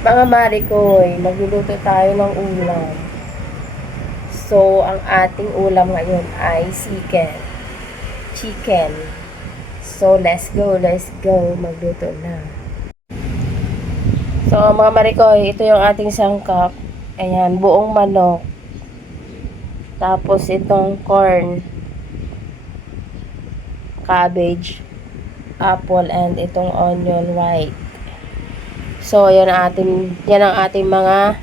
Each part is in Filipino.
Mga Marikoy, magluluto tayo ng ulam. So, ang ating ulam ngayon ay chicken. Chicken. So, let's go. Magluto na. So, mga Marikoy, ito yung ating sangkap. Ayan, buong manok. Tapos, itong corn, cabbage, apple, and itong onion white. So, yan ang ating mga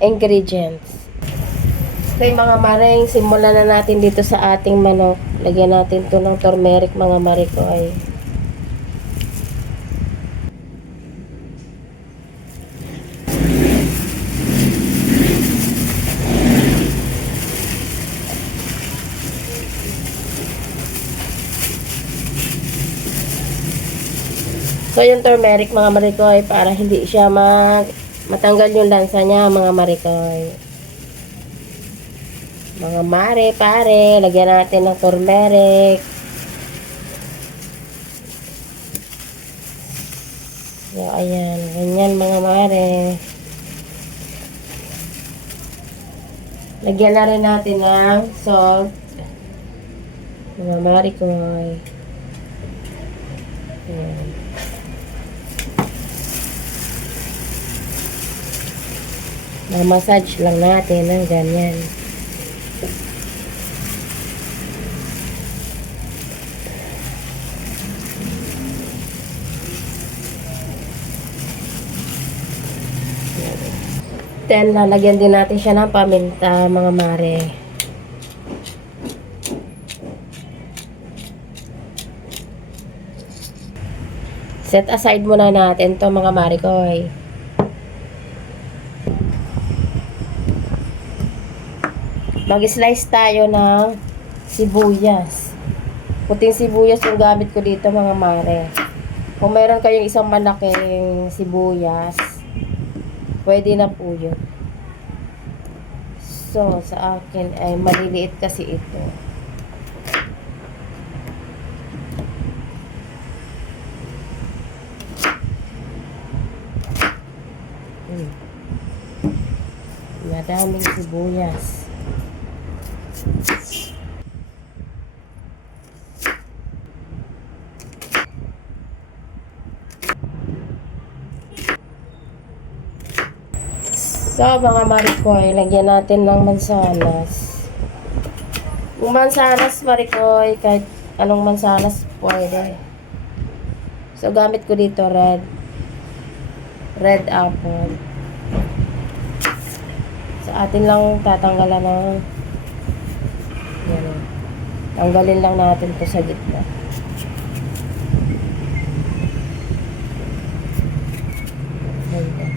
ingredients. Okay mga maring, simulan na natin dito sa ating manok. Lagyan natin to ng turmeric mga marikoy. So yung turmeric mga marikoy para hindi siya matanggal yung lansa niya mga marikoy. Mga mare, pare, lagyan natin ng turmeric. So ayan, ganyan mga mare. Lagyan na rin natin ng salt. Mga marikoy. Ayan. Massage lang natin ng ganyan. Then, lalagyan din natin siya ng paminta, mga mare. Set aside muna natin to mga marikoy. Mag-slice tayo ng sibuyas. Puting sibuyas yung gamit ko dito mga mare. Kung meron kayong isang malaking sibuyas, pwede na po yun. So, sa akin ay maliliit kasi ito. Madaming sibuyas. So, mga marikoy, lagyan natin ng mansanas. Kung mansanas, marikoy, kahit anong mansanas, pwede. So, gamit ko dito red apple. Sa atin lang tatanggalan ng yan. Tanggalin lang natin to sa gitna. Ayan.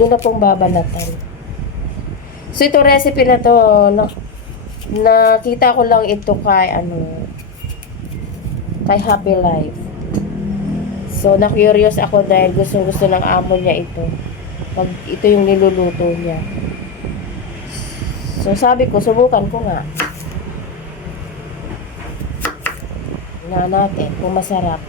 Doon na pong babanatan. So, ito recipe na to, nakita ko lang ito kay Happy Life. So, na-curious ako dahil gusto ng amo niya ito. Pag ito yung niluluto niya. So, sabi ko, subukan ko nga. Na natin kung masarap.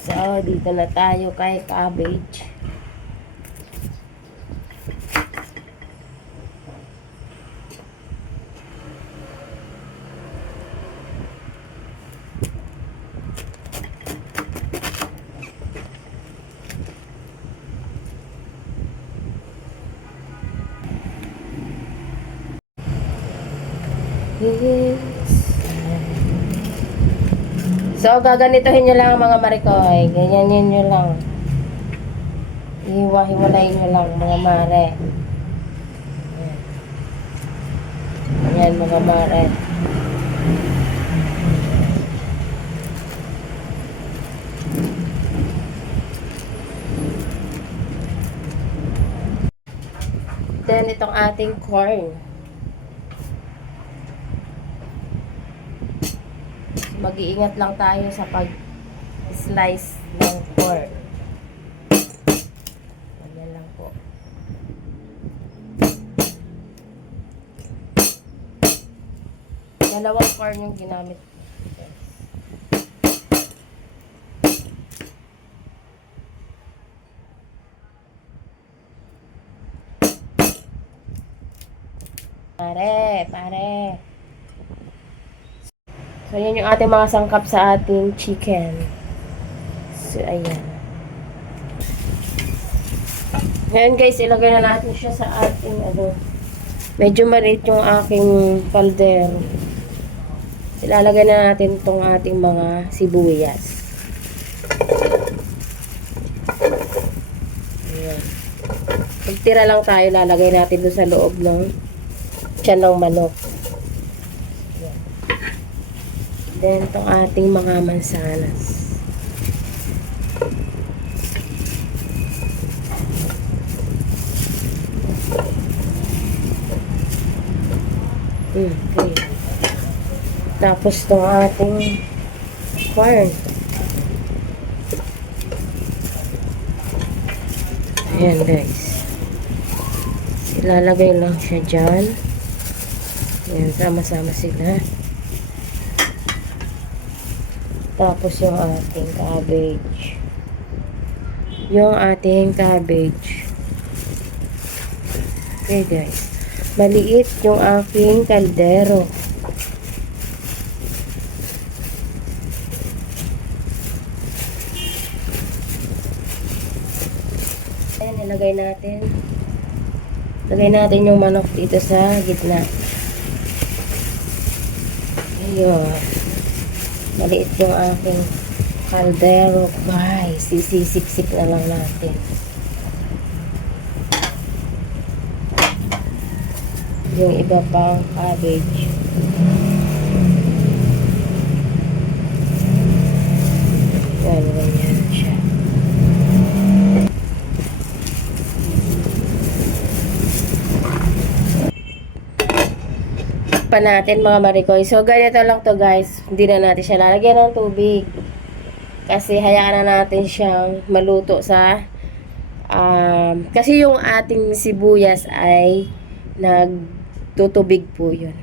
So, dito na tayo kay cabbage. So, gaganituhin nyo lang mga marikoy. Ganyanin nyo lang. Ihiwa-hiwalayin nyo lang mga mare. Ayan mga mare. Then, itong ating corn. Mag-iingat lang tayo sa slice ng corn. Ganyan lang po. Dalawang corn yung ginamit ko. Pare. So, yan yung ating mga sangkap sa ating chicken. So, ayan. Ngayon guys, ilagay na natin siya sa ating, medyo maliit yung aking kaldero. Ilalagay na natin itong ating mga sibuyas. Ayan. Pagtira lang tayo, lalagay natin doon sa loob ng tiyan ng manok. Ayan. Then, itong ating mga mansanas. Okay. Tapos itong ating corn. Ayan guys. Ilalagay lang siya dyan. Ayan, sama-sama sila. Tapos yung ating cabbage. Okay guys. Maliit yung aking kaldero. Ayan, ilagay natin. Lagay natin yung manok dito sa gitna. Ayun. Maliit yung aking kaldero, guys. Sisik-sik na lang natin. Yung iba pang cabbage. Yan, ganyan siya. Pa natin mga marikoy. So, ganito lang to guys. Hindi na natin siya lalagyan ng tubig. Kasi hayaan na natin siyang maluto sa kasi yung ating sibuyas ay nagtutubig po yun.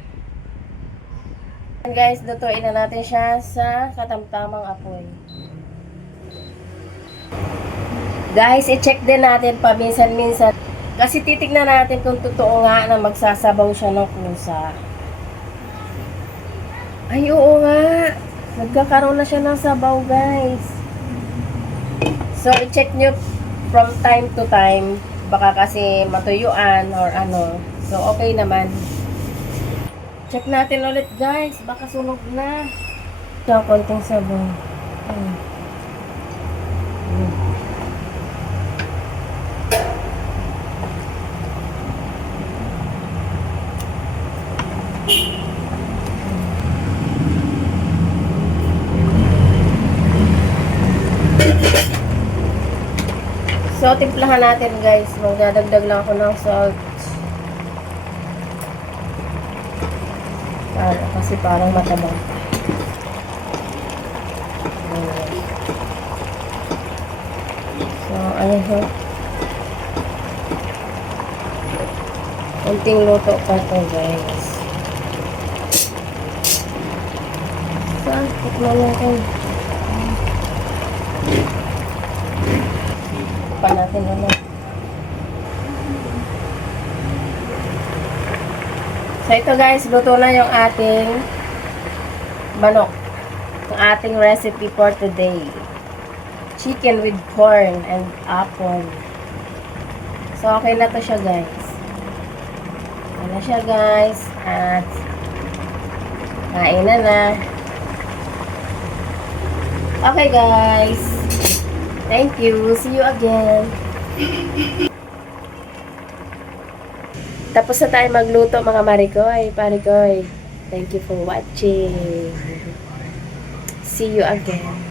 And guys, lutuin na natin siya sa katamtamang apoy. Guys, i-check din natin paminsan-minsan. Kasi titignan natin kung totoo nga na magsasabaw siya ng kusa. Ay, oo nga. Nagkakaroon na siya ng sabaw, guys. So, i-check nyo from time to time. Baka kasi matuyuan or ano. So, okay naman. Check natin ulit, guys. Baka sunog na. Ito, konting sabaw. So, timplahan natin guys. Magdadagdag lang ako ng salt. Kasi parang matabang. So, ayun ho. Kunting luto pa ito guys. So, tikman natin. Pa natin ulit. So ito guys, luto na yung ating manok. Yung ating recipe for today. Chicken with corn and apple. So okay na to siya guys. Okay na siya guys. At kain na. Okay guys. Thank you. See you again. Tapos na tayo magluto mga marikoy. Parikoy. Thank you for watching. See you again.